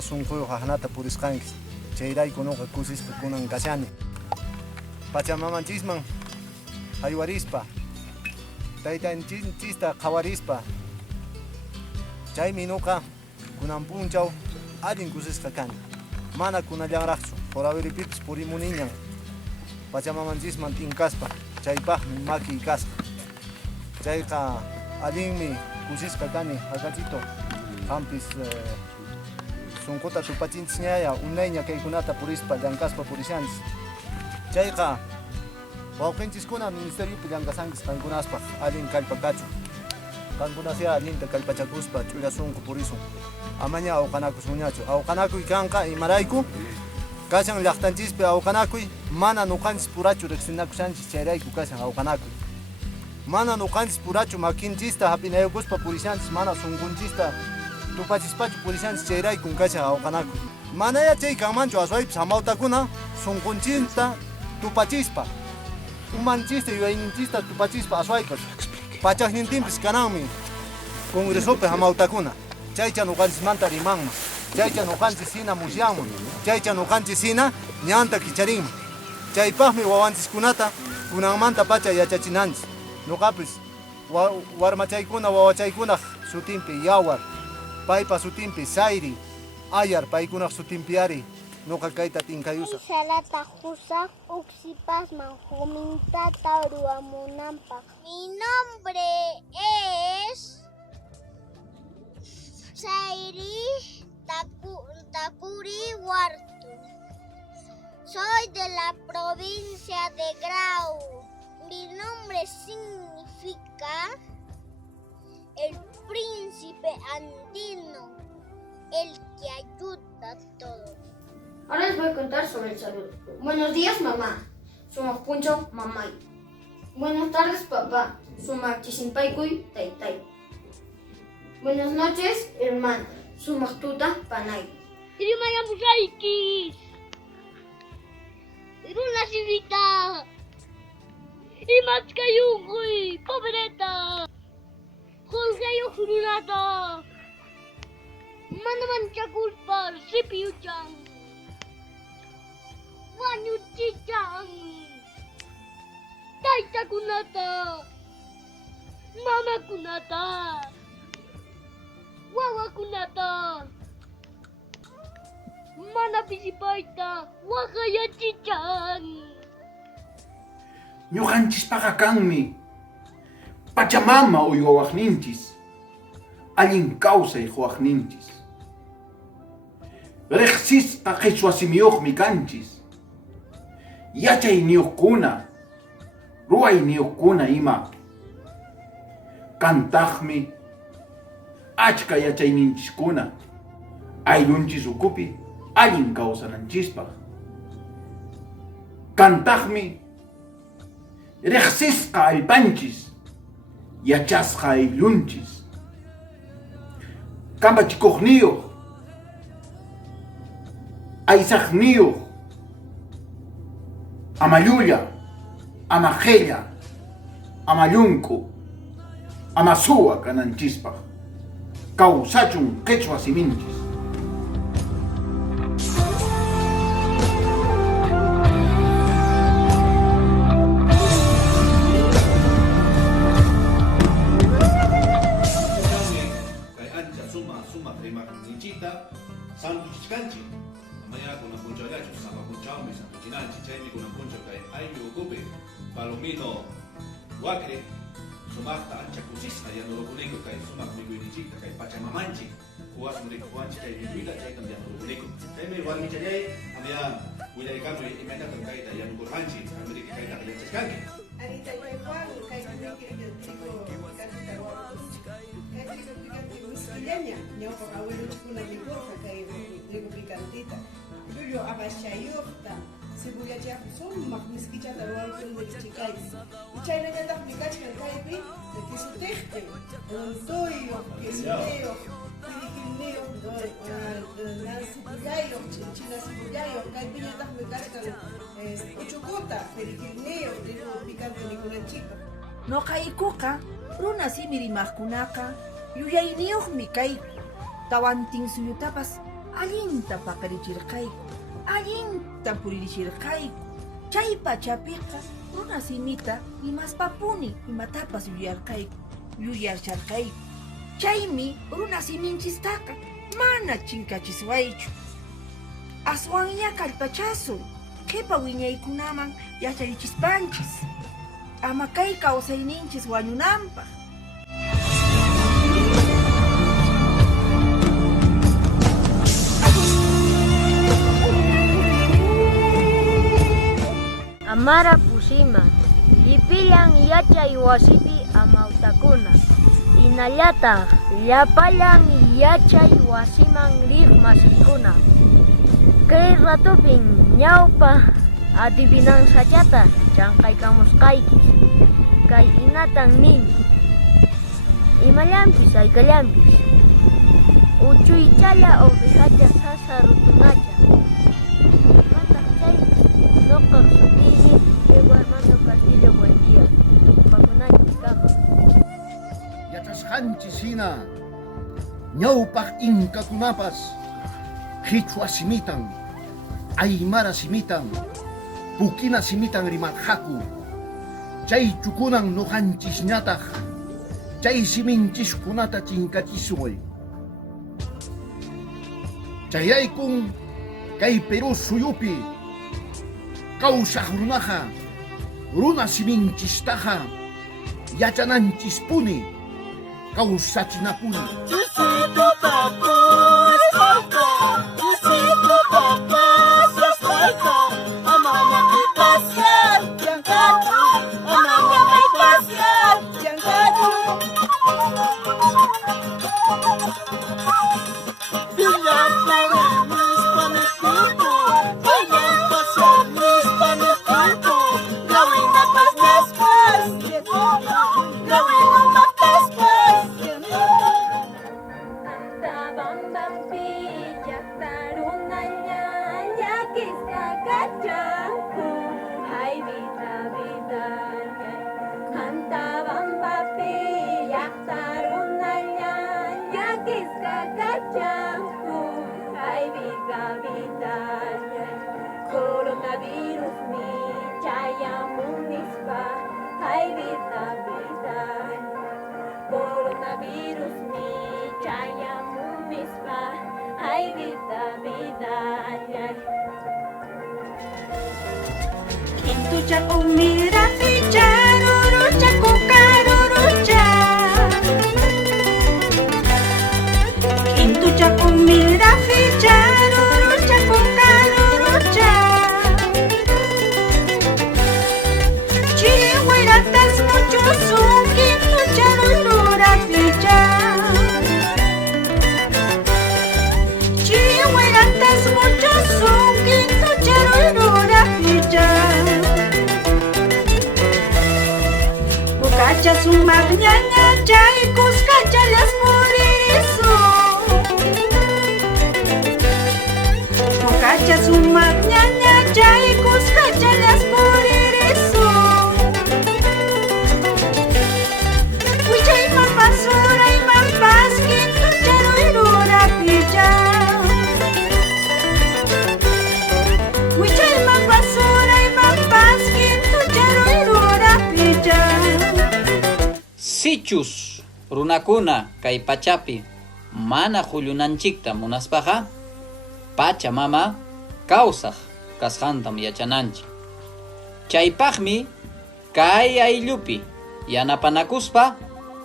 mana sunquyo haqnata purisqanki. Chayrayku nuqa kusisqa kunan kashani. Pachamamanchisman haywarispa, taytanchista qawarispa. Chaymi nuqa kunan punchaw allin kusisqa kani. Mana kunallanraqchu, horawiripipis purimuniñan. Pachamanchisman tinkaspa, chaypaqmi maki kasqa. Chayqa allinmi kusisqa kani hakachito. Qampis sunquta tupachinchis ñaya, unayña kaykunata purispa llankaspa purishanchis. Chayqa wawqinchiskuna ministeriopi llankasankis qankunaspaq allin kallpakachu. Qankunasya allinta kallpachakuspa ch'uya sunqu purisun. Amaña awqanakusunñachu. Awqanakuy kanqa imarayku kashan llaqtanchispi awqanakuy mana nuqanchis purachu riqsinakushanchis chayrayku kashan awqanakuy. Mana nuqanchis purachu makinchista hap'inayukuspa purishanchis mana sunqunchista tupachispachu purishanchis chayrayku kashan awqanakuy. Manaya chay kanmanchu aswaypis hamawtakuna sunqunchista tupachispa umanchista yuyayninchista tupachispa aswaypas pachaqnintinpis kananmi congresopi hamawtakuna. Chaycha nuqanchismanta rimanman, chaycha nuqanchis hina musyanman, chaycha nuqanchis hina ñanta kicharinman. Chaypaqmi wawanchikkunata kunanmanta pacha yachachinanchis. Nuqapis warmachaykuna wawachaykunaq sutinpi Yawar, paypa sutinpi Sayri, Ayar paykunaq sutinpi ari nuqa kayta tinkayusaq. Salata husaq uksipasman humintata ruwamunanpaq. Mi nombre es Sayri Tapuri Huartu. Soy de la provincia de Grau. Mi nombre significa el príncipe andino, el que ayuda a todos. Ahora les voy a contar sobre el saludo. Buenos días, mamá. Sumaq punchaw mamay. Buenas tardes, papá. Sumaq chisinpaykuy taytay. Buenas noches, hermana. Sumaq tuta panay. Irimaya musaykis. Runa sivita. Imatkayunkuy, pobreta. Jolgayuq runata. Mana manchakuspa sipiyuchan. Wañuchichan. Taytakunata. Mamakunata. Wawakunata. Mana pisipayta waqayachichan. Ñuqanchis kanmi Pachamama uywawaqninchis, allin kawsay huwaqninchis. Riqsisqa qhichwa simiyuqmi kanchis. Yachayniyuqkuna, ruwayniyuqkuna ima. Kantaqmi achka yachayninchiskuna aylunchis ukupi allin kawsananchispaq. Kantaqmi riqsisqa allpanchis, yachasqa aylunchis. Kambachikuqniyuq, aysaqniyuq, amallulla, amaqella, amallunku, amasuwa kananchispaq. Kawsachun qhichwa siminchis. Santuchkanchi, amaya kuna puncho yacho, sapa punchaume, santuchinanchi, chaymi kuna puncho kay ayllu ukupi, palomino wakri, sumakta ancha kusisqa yanurukunayku kay sumak mikuynichikta kay pachamamanchik, kuwasmurikuwanchik kay mikuyta chaytam yanurukunayku. Chaymi warmichalay, amaya willarikamuy imaynatan kayta yanukurqanchik, amiriki kayta qillachashkanki. Arita Juan, kay miskillaña, ñawpa abueluchikuna mikurqa kay trigo picantita. Llullu amashayuqta, cebollachaqa sumaq miskichata ruwaykunchikaypi. Chaynañataqmi kachkan kaypi kisutiqpi, untuyuq, quesileyuq, piriqilniyuq, nasipullayuq, china sipullayuq, kaypiñataqmi kachkan uchukuta, piriqilniyuq, trigo picante mikunanchikpaq. Noqaykuqa runa simi rimaqkunaqa yuyayniyuqmi kayku. Tawantin suyutapas allinta paqarichirqayku, allinta purichirqayku. Chay pachapiqa runa simita rimaspapuni imatapas yuyarcharqayku. Chaymi runa siminchistaqa mana chinkachiswaychu. Aswanya kallpachasun, qhipa wiñaykunaman yacharichispanchis. Ama kay kawsayninchis wañunanpaq. Amara pusima, llipillan yachay wasipi amawtakuna. Inallataq llapallan yachay wasiman riq masiykuna. Kay ratupin ñawpa adivinanzachata chankaykamusqaykis. Kay inatan nin, imallampis aykallampis. Uchuychalla ovejacha sasa rutunacha. Imataq chay noqaq sutiymi Diego Armando Castillo Buendía. Pakunayki kama. Yachasqanchis hina ñawpaq inkakunapas Qhichwa simitan, Aymara simitan, Pukina simitan rimarqaku. Chaychukunan nuqanchisñataq chay siminchiskunata chinkachisway. Chayraykun kay Perú suyupi kawsaq runaqa runa siminchistaqa yachananchispuni kawsachinapuni. Coronavirus mi chaya munispa, ay vida vida. Coronavirus mi chaya munispa, ay vida vida. Kintucha umira picharurucha kukarurucha. Kintucha umira picharurucha kukarurucha. Chirihuiratas mucho son kintucha rurura picha. Chirihuiratas mucho son kintucha rurura picha. Bukacha sumagñaña chay kuskacha las muriso. Bukacha sumagñaña chay kuskacha las muriso. Huichay basura y mampas kintucha rurura picha. Huichay basura y mampas kintucha rurura picha. Sichus runakuna kay pachapi mana hullunanchikta munaspaqa Pachamama kawsaq kasqantam yachananchik. Chaypaqmi kay ayllupi yanapanakuspa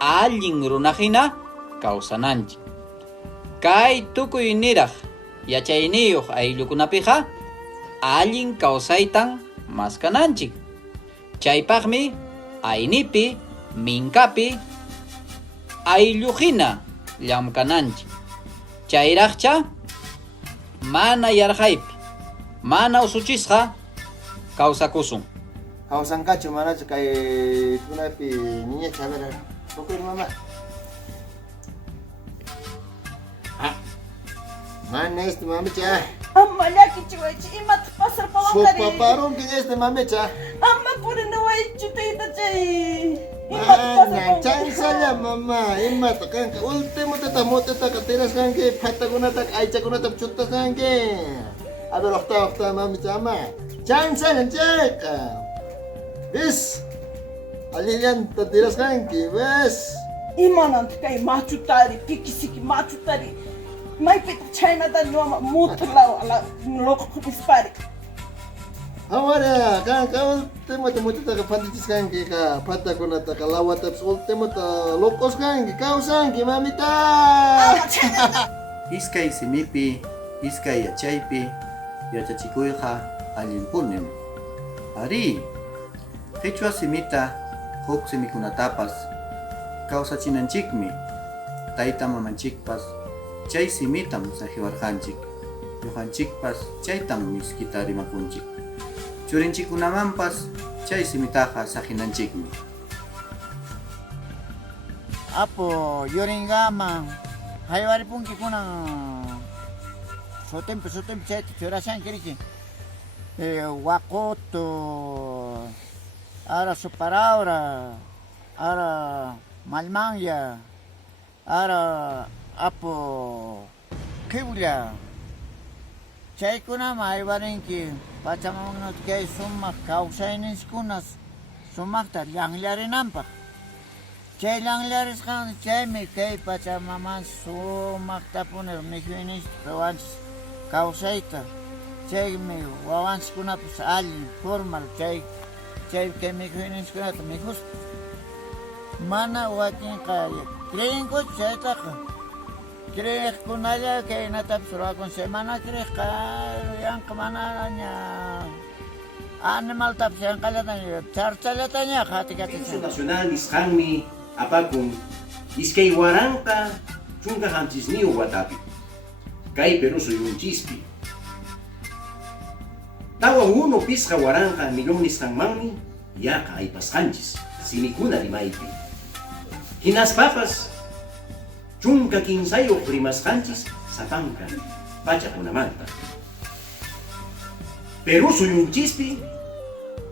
allin runahina kawsananchik. Kay tukuy niraq yachayniyuq ayllukunapiqa allin kawsaytan maskananchik. Chaypaqmi aynipi minkapi aylluhina llamkananchik. Chayraqcha mana yarqaypi mana usuchisqa kawsakusun. Kawsankachu manachu kay kunapi niñacha a ver, ¿por mamá? Mana este mamicha. Amalaki chiwachi imat pasar Su pawangari. paparon que este mamicha. Amma pura nawai chutita chay. Mana, chansalla mamá, imata kanka, último tata moteta katiras kanki, patakunata, aichakunata chutas kanki. A ver, octava, mami chama. Chansalla checa. ¿Ves? Alilian tatiras kanki, ¿ves? Imanant kay machutari, pikisiki machutari. May pita China da nyoma mutlaw ala loko kubispari. Ahora, kanka, último te moteta ka pantitis kanki ka, patakunata ka lawataps, último ta locos kanki, kausanki, mamita. Iskay simipi, iskay yachaypi, yachachikuyqa allinpunim. Ari, qhichwa simita huk simikunatapas kawsachinanchikmi, tayta mamanchikpas chay simitam sahiwarqanchik, ñuqanchikpas chaytam miskita rimakunchik. Churinchikunamanpas chay simitaqa sahinanchikmi. Apo yoringama haywaripunki kunan sotempe chayta churashankiriki wakuto ara suparaura ara malmanya ara apo kiblia chaykunama haywarinki pachamamagnata kay sumaq kawsayninchikunas sumaqta llanllarinanpaq. Chay llanllarisqan chaymi kay pachamaman sumaqta punir mikhuyninchik ruwanchik kawsayta. Chaymi wawanchikkunapas allin formal chay kay mikhuyninchikkunata mikhuspa. Mana wakinqa creenkuchu chaytaqa. Creeqkunalla kaynatapas ruwakunchik. Mana creeqqa yanqa mana ña animaltapas yanqallataña charchallataña hatikatichana. Nacional nisqanmi apakun iskay waranqa chunka hamchisniyu watapi kay Perú suyunchispi. Tawa uno pisqa waranqa millón nisqanmanmi yaqa aypasqanchis simikuna rimaypi. Hinaspapas chunka kinsayuq rimasqanchis sapanka pachakunamanta. Perú suyunchispi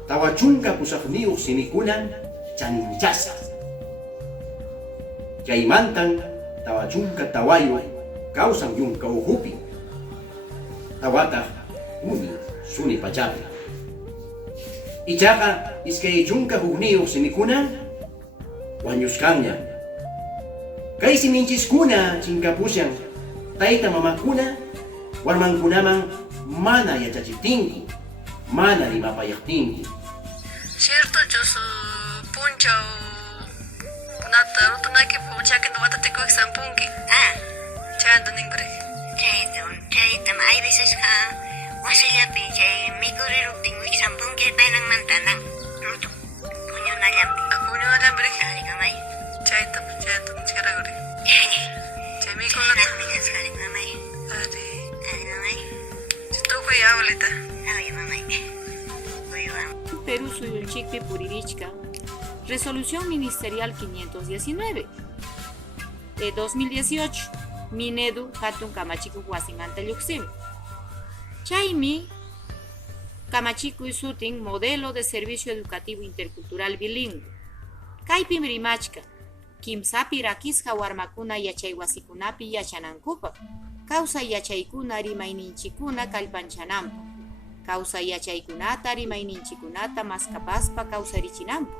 tawa chunka pusaqniyuq simikunan chaninchasqa. Chaymantan tawa chunka tawayu kawsan yunka uhupi. Tawata uni suni pachapi. Ichaqa iskay chunka hukniyuq simikunan wañusqanña. Kay siminchiskuna chinkapushan tayta mamakuna warmankunaman mana yachachiptinku, mana rimapayaqtinku. Cierto, yo su puncho nata rutunaki puchaki no wata tikuik sampunki. Chayanta ninguri. Chayta ay veces wasillapi chay mikuriruptin wik sampunki painang mantanan rutu. Puño nallapi. Puño nallapi. Kamay. Chayta chkaraguri. Chay mikunata. Chayta mamay. Ari mamay. Chitukuy abuelita. Ay mamay. Perú suyunchikpi puririchka. Resolución Ministerial 519 de 2018. Minedu hatun kamachiku wasimanta lluqsim. Chaymi kamachiku sutin modelo de servicio educativo intercultural bilingüe. Kaypim rimachka. Kimsapi rakisqa warmakuna yachay wasikunapi yachanankupa. Kawsa yachaykuna rimayninchikuna kallpanchananpa. Kawsa yachaykunata rimayninchikunata maskapaspa kawsarichinanpa.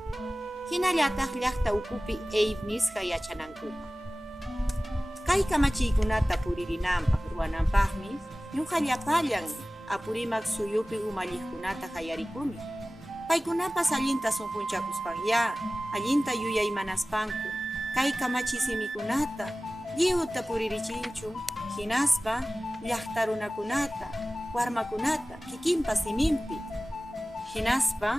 Hinallataq llaqta ukupi eibnisqa yachanankupa. Kay kamachiykunata puririnanpaq ruwananpaqmi ñuqa llapallan apurimaq suyupi umalliqkunata qayarikuni. Paykunapas allinta sunqunchakuspanya, allinta yuyaymanaspanku, kay kamachiy simikunata lliwta puririchinchu, hinaspa llaqta runakunata, warmakunata kikinpa siminpi, hinaspa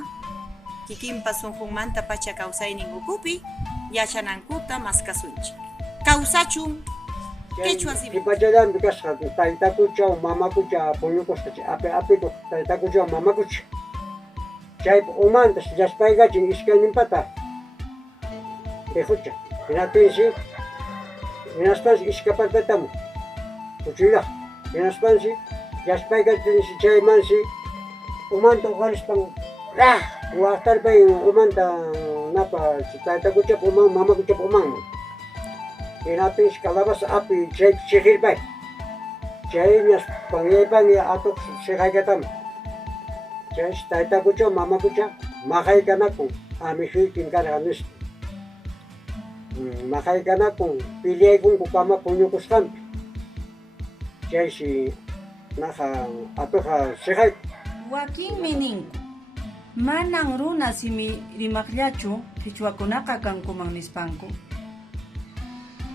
kikinpa sunqunmanta pacha kawsaynin ukupi yachanankuta maskasunchik. Kawsachun quechua simi. Kipachallapi kasqa taytakuchaw mamakucha puñukusqa apikuq taytakuchaw mamakucha. Chay umantas llaspayqachin iskayninpata dejucha. Hinaspansi iskapatatamu kuchuyaq. Hinaspansi llaspayqachin chaymansi umanta uqarispan waqtarpay umanta napa taita kucha pumang mama kucha pumang. Inapis kalabas api chihir bay. Chay nias pangyay atok sikay katam. Chay taita kucha mama kucha makay ka na kung amishuy kinkarhanis. Makay ka na kung piliyay kung kukama punyukos kampi. Chay si naka atok sikay. Joaquín Meninku, manang runa simi rimakllachu Quechuakunaqa kankuman nispanku.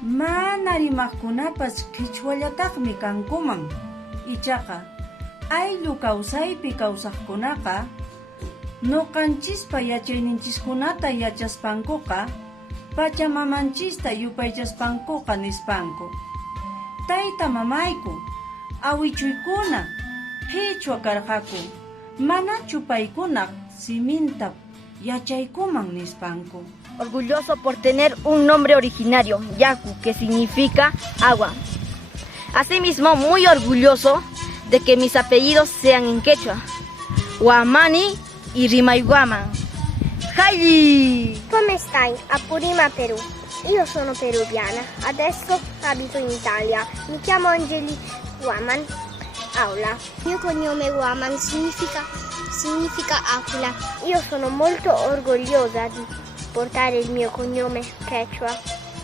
Mana rimakkunapas Quechuallataqmi kankuman. Ichaqa ayllu kawsaypi kawsaqkunaqa nuqanchispa yachayninchiskunata yachaspankuqa pachamamanchista yupaychaspankuqa nispanku. Tayta mamayku, awichuykuna Quechua karqaku, mana chupaykunak siminta yachaykuman nispanku. Orgulloso por tener un nombre originario, Yaku, que significa agua. Asimismo, muy orgulloso de que mis apellidos sean en quechua, Guamani y Rimayguaman. ¡Hayi! Come stai? A Purima, Perù. Io sono peruviana, adesso abito in Italia. Mi chiamo Angeli Guaman. Aula. Il mio cognome Guaman significa aquila. Io sono molto orgogliosa di portare il mio cognome Quechua.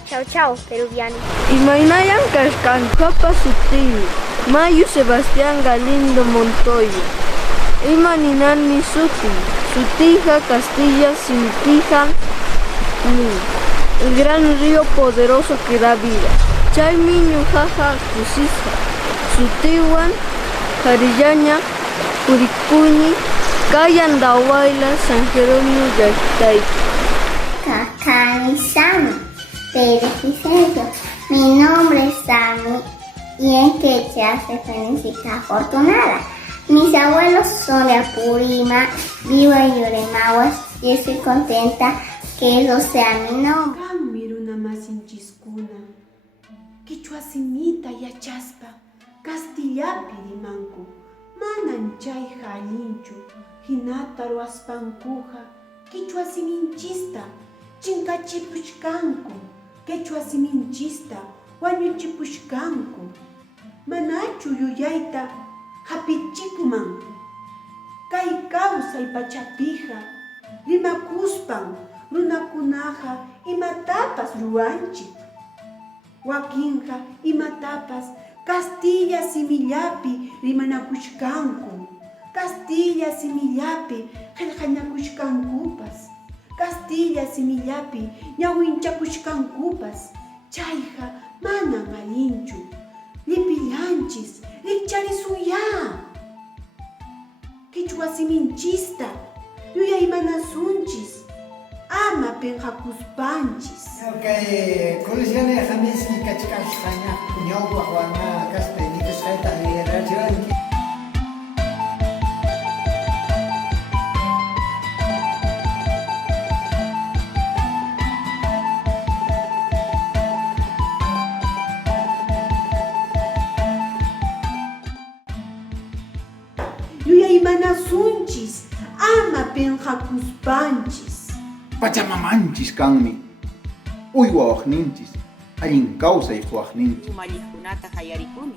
Ciao ciao peruviani. Imainayan Kashkan Papa Sutil, Mayu Sebastián Galindo Montoya. Imaninan mi Sutija Castilla Sintija el gran río poderoso que da vida. Chay miño jaja kusisa. Sutiwan Jarillaña, Puricuñi, Cayandahuayla, San Jerónimo Yactay. Sami, Pérez Vicencio. Mi nombre es Sami y en quechua se significa afortunada. Mis abuelos son de Apurima, vivo en Yuremaguas y estoy contenta que eso sea mi nombre. Miruna masinchiskuna, Quechua simita yachaspa. Castillapi rimanku, manan chay halinchu, hinata ruaspankuja, Quechua siminchista, chinkachipushkanku, Quechua siminchista, wañuchipushkanku, manachu yuyayta, hapichikuman, kay kawsay pachapija, rimakuspan, runakunaja, imatapas ruanchik, wakinja, imatapas, Castilla simillapi rimanakushkanku, Castilla simillapi qillqañakushkankupas, Castilla simillapi ñawinchakushkankupas, chayqa manan allinchu, llipillanchis, rikcharisuya. Quechua siminchista, yuyaymanashunchis, ama penqakuspanchis. Okay, kulisyan khamiski kachkashkhanya kunyowa wana kaspe nikashayta radio. Yuyaymanashunchis, ama penqakuspanchis. Pachamamanchis kanmi. Uywawaqninchis, allin kawsayuqninchis. Umalliqkunata qayarikuni.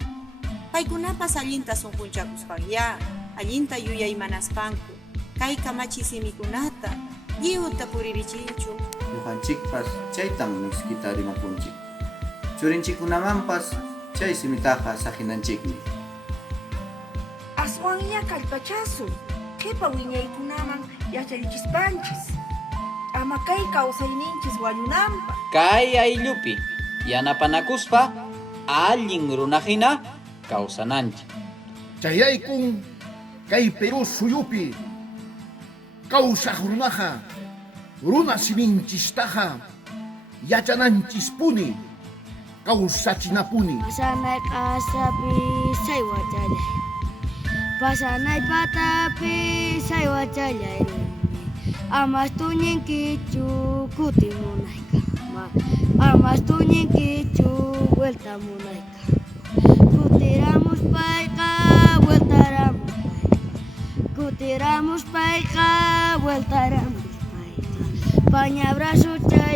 Paykunapas allinta sunqunchakuspanlla, allinta yuyaymanaspanku, kay kamachisimikunata, lliwta puririchinchu. Ñuqanchikpas chaytan miskita rimapunchik. Churinchikunamanpas chay simitaqa saqinanchikmi. Aswanya kallpachasun, qhipa wiñaykunaman yacharichispanchis. Ama kay kawsayninchis wañunanpaq. Kay ayllupi yanapanakuspa allin runahina kawsananchik. Chayaykun kay Perú suyupi kawsaq runaqa runa siminchistaqa yachananchispuni kawsachinapuni. Pasanay kasapi saywachalay, pasanay patapi saywachalay. Amas tuñin kichu kuti munayka, amas tuñin kichu vuelta munayka. Kutiramos payqa, vueltaramos payqa. Kutiramos payqa, vueltaramos payqa. Paña abrazo chay